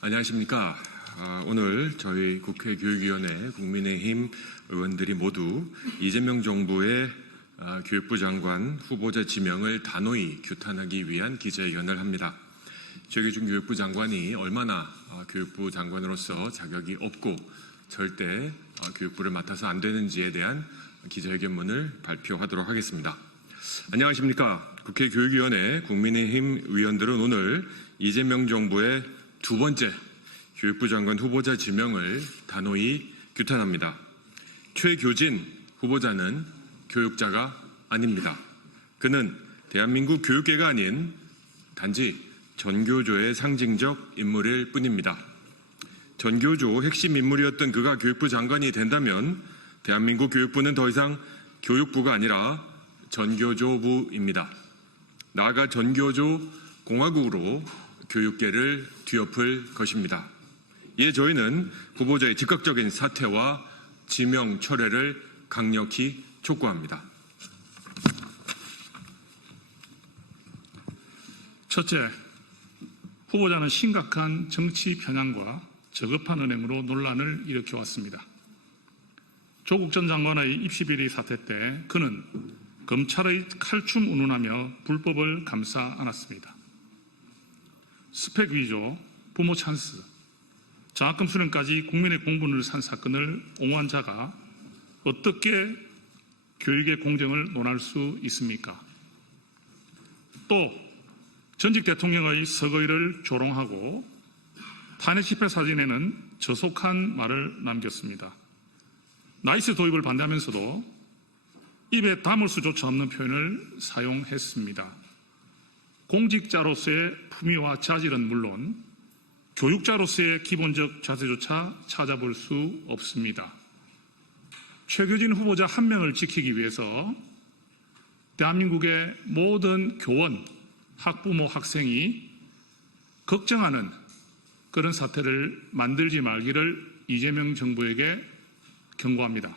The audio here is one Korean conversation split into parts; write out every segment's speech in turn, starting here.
안녕하십니까. 오늘 저희 국회 교육위원회 국민의힘 의원들이 모두 이재명 정부의 교육부 장관 후보자 지명을 단호히 규탄하기 위한 기자회견을 합니다. 최규준 교육부 장관이 얼마나 교육부 장관으로서 자격이 없고 절대 교육부를 맡아서 안 되는지에 대한 기자회견문을 발표하도록 하겠습니다. 안녕하십니까. 국회 교육위원회 국민의힘 의원들은 오늘 이재명 정부의 두 번째 교육부 장관 후보자 지명을 단호히 규탄합니다. 최교진 후보자는 교육자가 아닙니다. 그는 대한민국 교육계가 아닌 단지 전교조의 상징적 인물일 뿐입니다. 전교조 핵심 인물이었던 그가 교육부 장관이 된다면 대한민국 교육부는 더 이상 교육부가 아니라 전교조부입니다. 나아가 전교조 공화국으로 교육계를 뒤엎을 것입니다. 이에 저희는 후보자의 즉각적인 사퇴와 지명 철회를 강력히 촉구합니다. 첫째, 후보자는 심각한 정치 편향과 저급한 은행으로 논란을 일으켜왔습니다. 조국 전 장관의 입시비리 사태 때 그는 검찰의 칼춤 운운하며 불법을 감싸 안았습니다. 스펙 위조, 부모 찬스, 장학금 수령까지 국민의 공분을 산 사건을 옹호한 자가 어떻게 교육의 공정을 논할 수 있습니까? 또 전직 대통령의 서거일을 조롱하고 탄핵 집회 사진에는 저속한 말을 남겼습니다. 나이스 도입을 반대하면서도 입에 담을 수조차 없는 표현을 사용했습니다. 공직자로서의 품위와 자질은 물론 교육자로서의 기본적 자세조차 찾아볼 수 없습니다. 최규진 후보자 한 명을 지키기 위해서 대한민국의 모든 교원, 학부모, 학생이 걱정하는 그런 사태를 만들지 말기를 이재명 정부에게 경고합니다.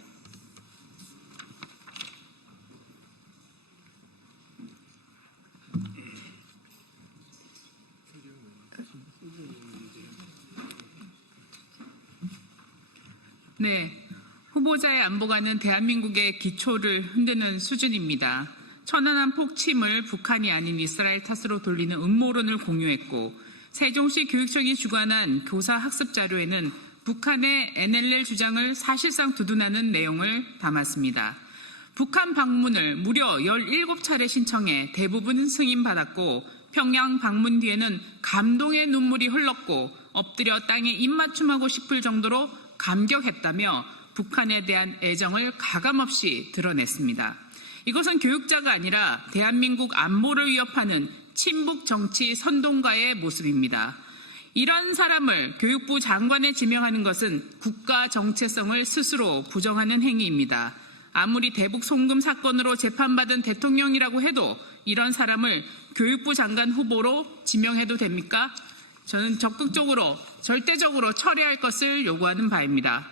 네, 후보자의 안보가는 대한민국의 기초를 흔드는 수준입니다. 천안함 폭침을 북한이 아닌 이스라엘 탓으로 돌리는 음모론을 공유했고 세종시 교육청이 주관한 교사 학습 자료에는 북한의 NLL 주장을 사실상 두둔하는 내용을 담았습니다. 북한 방문을 무려 17차례 신청해 대부분 승인받았고 평양 방문 뒤에는 감동의 눈물이 흘렀고 엎드려 땅에 입맞춤하고 싶을 정도로 감격했다며 북한에 대한 애정을 가감없이 드러냈습니다. 이것은 교육자가 아니라 대한민국 안보를 위협하는 친북 정치 선동가의 모습입니다. 이런 사람을 교육부 장관에 지명하는 것은 국가 정체성을 스스로 부정하는 행위입니다. 아무리 대북 송금 사건으로 재판받은 대통령이라고 해도 이런 사람을 교육부 장관 후보로 지명해도 됩니까? 저는 적극적으로 절대적으로 처리할 것을 요구하는 바입니다.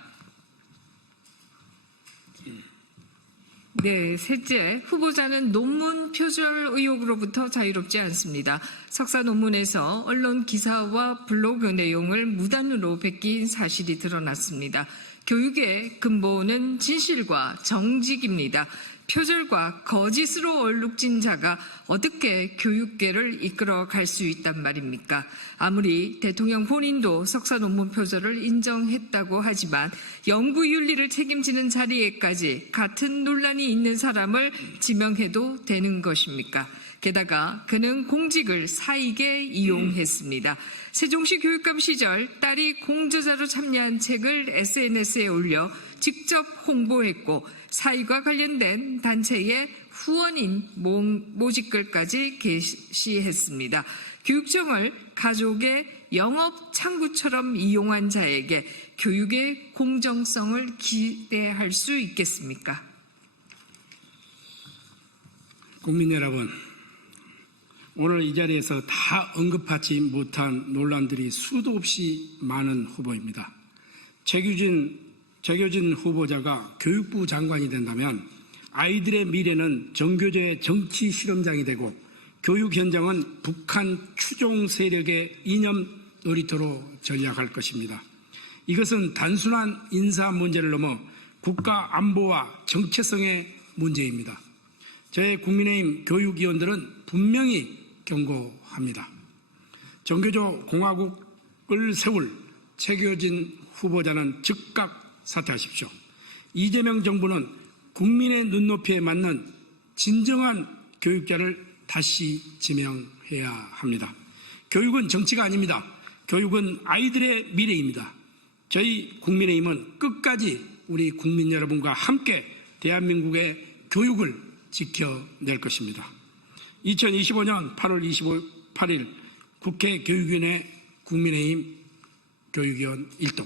네, 셋째, 후보자는 논문 표절 의혹으로부터 자유롭지 않습니다. 석사 논문에서 언론 기사와 블로그 내용을 무단으로 베낀 사실이 드러났습니다. 교육의 근본은 진실과 정직입니다. 표절과 거짓으로 얼룩진 자가 어떻게 교육계를 이끌어 갈 수 있단 말입니까? 아무리 대통령 본인도 석사 논문 표절을 인정했다고 하지만 연구윤리를 책임지는 자리에까지 같은 논란이 있는 사람을 지명해도 되는 것입니까? 게다가 그는 공직을 사익에 이용했습니다. 세종시 교육감 시절 딸이 공저자로 참여한 책을 SNS에 올려 직접 홍보했고 사익과 관련된 단체의 후원인 모집글까지 게시했습니다. 교육청을 가족의 영업 창구처럼 이용한 자에게 교육의 공정성을 기대할 수 있겠습니까? 국민 여러분, 오늘 이 자리에서 다 언급하지 못한 논란들이 수도 없이 많은 후보입니다. 최규진 후보자가 교육부 장관이 된다면 아이들의 미래는 전교조의 정치 실험장이 되고 교육 현장은 북한 추종 세력의 이념 놀이터로 전략할 것입니다. 이것은 단순한 인사 문제를 넘어 국가 안보와 정체성의 문제입니다. 저희 국민의힘 교육위원들은 분명히 경고합니다. 정교조 공화국을 세울 최교진 후보자는 즉각 사퇴하십시오. 이재명 정부는 국민의 눈높이에 맞는 진정한 교육자를 다시 지명해야 합니다. 교육은 정치가 아닙니다. 교육은 아이들의 미래입니다. 저희 국민의힘은 끝까지 우리 국민 여러분과 함께 대한민국의 교육을 지켜낼 것입니다. 2025년 8월 28일 국회 교육위원회 국민의힘 교육위원 1동